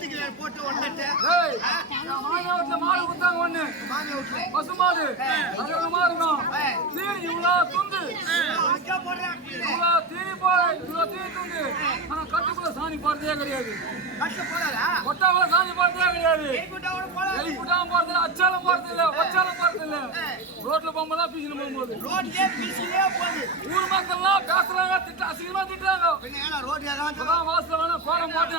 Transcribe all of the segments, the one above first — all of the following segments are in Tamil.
ஊர் மக்கள் திட்டம் அசிங்கமா திட்டுறாங்க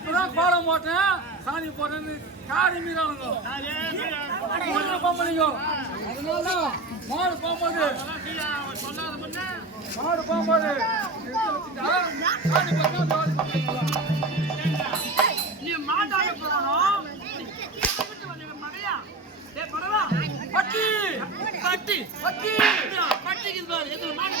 பாடம் போட்டேன் சாணி போட்டேன்னு காடி மீறானுங்க மூணு பொம்பளைங்க அதனால மாடு போகும்போது மாடு போகும்போது பட்டி பட்டி பட்டி பட்டிக்கு பாரு எங்களுக்கு மாட்டு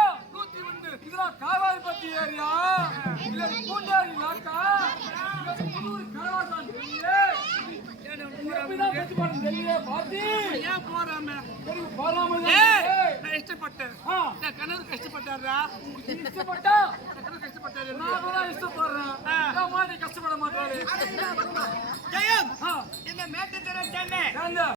இருக்காரியா இல்ல பூண்டா இருக்கா கஷ்டப்பட்டாரு